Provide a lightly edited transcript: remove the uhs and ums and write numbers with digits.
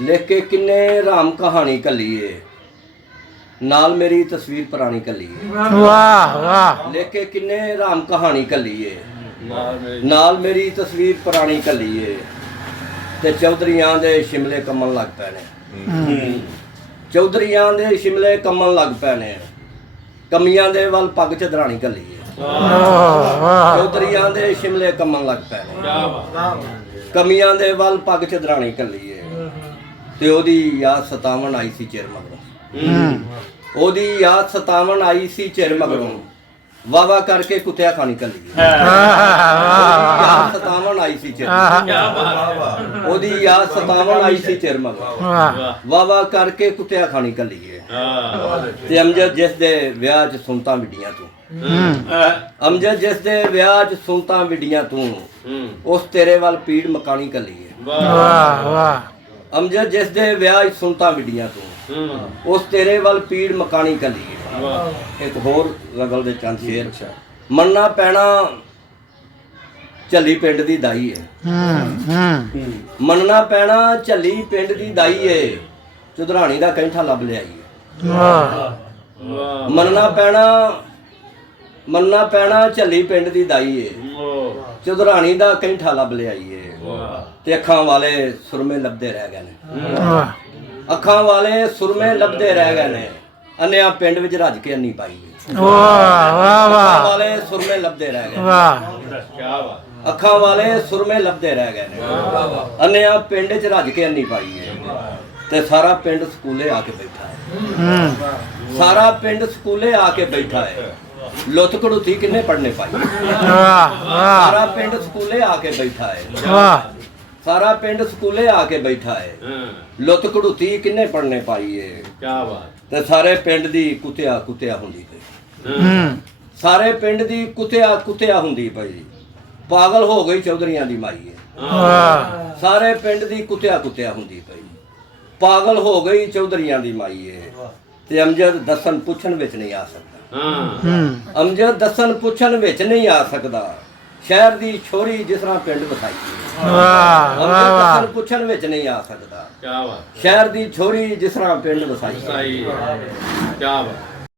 ਲਿਖ ਕੇ ਕਿੰਨੇ ਰਾਮ ਕਹਾਣੀ ਕੱਲੀਏ, ਨਾਲ ਮੇਰੀ ਤਸਵੀਰ ਪੁਰਾਣੀ ਕੱਲੀਏ। ਵਾਹ ਵਾਹ। ਲਿਖ ਕੇ ਕਿੰਨੇ ਰਾਮ ਕਹਾਣੀ ਕੱਲੀਏ, ਨਾਲ ਮੇਰੀ ਤਸਵੀਰ ਪੁਰਾਣੀ ਕੱਲੀਏ। ਤੇ ਚੌਧਰੀਆਂ ਦੇ ਸ਼ਿਮਲੇ ਕੰਮਣ ਲੱਗ ਪਏ ਨੇ, ਚੌਧਰੀਆਂ ਦੇ ਸ਼ਿਮਲੇ ਕੰਮਣ ਲੱਗ ਪਏ ਨੇ। ਕਮੀਆਂ ਦੇ ਵੱਲ ਪੱਗ ਚਦਰਾਣੀ ਕੱਲੀਏ, ਚੌਧਰੀਆਂ ਦੇ ਸ਼ਿਮਲੇ ਕੰਮਣ ਲੱਗ ਪਏ ਨੇ। ਕਮੀਆਂ ਦੇ ਵੱਲ ਪੱਗ ਚਦਰਾਣੀ ਕੱਲੀਏ। ਤੇ ਉਹਦੀ ਯਾਦ 57 ਆਈ ਸੀ ਚਿਰ ਮਗਰੋਂ, ਉਹਦੀ ਯਾਦ 57 ਆਈ ਸੀ ਚਿਰ ਮਗਰੋਂ। ਵਾਵਾ ਕਰਕੇ ਕੁੱਤਿਆ ਖਾਣੀ ਕੱਲੀਏ। ਯਾਦ 57 ਆਈ ਸੀ ਚਿਰ, ਉਹਦੀ ਯਾਦ 57 ਆਈ ਸੀ ਚਿਰ ਮਗਰੋਂ। ਵਾਵਾ ਕਰਕੇ ਕੁੱਤਿਆ ਖਾਣੀ ਕੱਲੀਏ। ਤੇ ਅਮਜਦ ਜਿਸ ਦੇ ਵਿਆਹ 'ਚ ਸੁਣਤਾਂ ਵਿੱਡੀਆਂ ਤੂੰ, ਅਮਜਦ ਜਿਸ ਦੇ ਵਿਆਹ 'ਚ ਸੁਣਤਾਂ ਵਿੱਡੀਆਂ ਤੂੰ, ਉਸ ਤੇਰੇ ਵੱਲ ਪੀੜ ਮਕਾਣੀ ਕੱਲੀਏ। ਵਾਹ ਵਾਹ। ਅਮਜਦ ਜਿਸ ਦੇ ਵਿਆਹ 'ਚ ਸੁਣਤਾਂ ਵਿੱਡੀਆਂ ਤੂੰ, ਉਸ ਤੇਰੇ ਵੱਲ ਪੀੜ ਮਕਾਣੀ ਕੱਲੀਏ। ਇੱਕ ਹੋਰ ਰਗਲ ਦੇ ਚੰਦ ਸ਼ੇਰ। ਮੰਨਣਾ ਪੈਣਾ ਝੱਲੀ ਪਿੰਡ ਦੀ ਦਾਈ ਹੈ, ਮੰਨਣਾ ਪੈਣਾ ਝੱਲੀ ਪਿੰਡ ਦੀ ਦਾਈ ਏ। ਚੁਧਰਾਣੀ ਦਾ ਕੈਂਠਾ ਲੱਭ ਲਿਆਈਏ। ਮੰਨਣਾ ਪੈਣਾ ਝੱਲੀ ਪਿੰਡ ਦੀ ਦਾਈ ਏ। ਚੁਧਰਾਣੀ ਦਾ ਕੈਂਠਾ ਲੱਭ ਲਿਆਈਏ। ਤੇ ਅੱਖਾਂ ਵਾਲੇ ਸੁਰਮੇ ਲੱਭਦੇ ਰਹਿ ਗਏ ਨੇ, ਅੱਖਾਂ ਵਾਲੇ ਸੁਰਮੇ ਲੱਭਦੇ ਰਹਿ ਗਏ ਨੇ। ਅੰਨਿਆ ਪਿੰਡ ਵਿੱਚ ਰੱਜ ਕੇ ਅੰਨੀ ਪਾਈ। ਵਾਹ ਵਾਹ ਵਾਹ। ਅੱਖਾਂ ਵਾਲੇ ਸੁਰਮੇ ਲੱਭਦੇ ਰਹਿ ਗਏ, ਵਾਹ। ਅੱਖਾਂ ਵਾਲੇ ਸੁਰਮੇ ਲੱਭਦੇ ਰਹਿ ਗਏ ਨੇ। ਅੰਨਿਆ ਪਿੰਡ 'ਚ ਰੱਜ ਕੇ ਅੰਨੀ ਪਾਈ ਏ। ਤੇ ਸਾਰਾ ਪਿੰਡ ਸਕੂਲੇ ਆ ਕੇ ਬੈਠਾ ਹੈ, ਸਾਰਾ ਪਿੰਡ ਸਕੂਲੇ ਆ ਕੇ ਬੈਠਾ ਹੈ। ਲੁੱਤ ਘੜੂਤੀ ਕਿੰਨੇ ਪੜਨੇ ਪਾਈ। ਸਾਰਾ ਪਿੰਡ ਸਕੂਲੇ ਆ ਕੇ ਬੈਠਾ ਹੈ, ਸਾਰਾ ਪਿੰਡ ਸਕੂਲੇ ਆ ਕੇ ਬੈਠਾ ਹੈ। ਲੁੱਤ ਘੜੂਤੀ ਕਿੰਨੇ ਪੜਨੇ ਪਾਈ ਏ। ਤੇ ਸਾਰੇ ਪਿੰਡ ਦੀ ਕੁੱਤਿਆ ਕੁੱਤਿਆ ਹੁੰਦੀ ਪਈ, ਸਾਰੇ ਪਿੰਡ ਦੀ ਕੁੱਤਿਆ ਕੁੱਤਿਆ ਹੁੰਦੀ ਪਈ। ਪਾਗਲ ਹੋ ਗਈ ਚੌਧਰੀਆਂ ਦੀ ਮਾਈ ਏ। ਸਾਰੇ ਪਿੰਡ ਦੀ ਕੁੱਤਿਆ ਕੁੱਤਿਆ ਹੁੰਦੀ ਪਈ, ਪਾਗਲ ਹੋ ਗਈ ਚੌਧਰੀਆਂ ਦੀ ਮਾਈ ਏ। ਤੇ ਅਮਜਦ ਦੱਸਣ ਪੁੱਛਣ ਵਿੱਚ ਨਹੀਂ ਆ ਸਕਦਾ, ਅਮਜਦ ਦੱਸਣ ਪੁੱਛਣ ਵਿੱਚ ਨਹੀਂ ਆ ਸਕਦਾ। ਸ਼ਹਿਰ ਦੀ ਛੋਰੀ ਜਿਸ ਤਰ੍ਹਾਂ ਪਿੰਡ ਵਸਾਈ, ਅਮਜਦ ਦੱਸਣ ਪੁੱਛਣ ਵਿੱਚ ਨਹੀਂ ਆ ਸਕਦਾ। ਸ਼ਹਿਰ ਦੀ ਛੋਰੀ ਜਿਸ ਤਰ੍ਹਾਂ ਪਿੰਡ ਵਸਾਈ।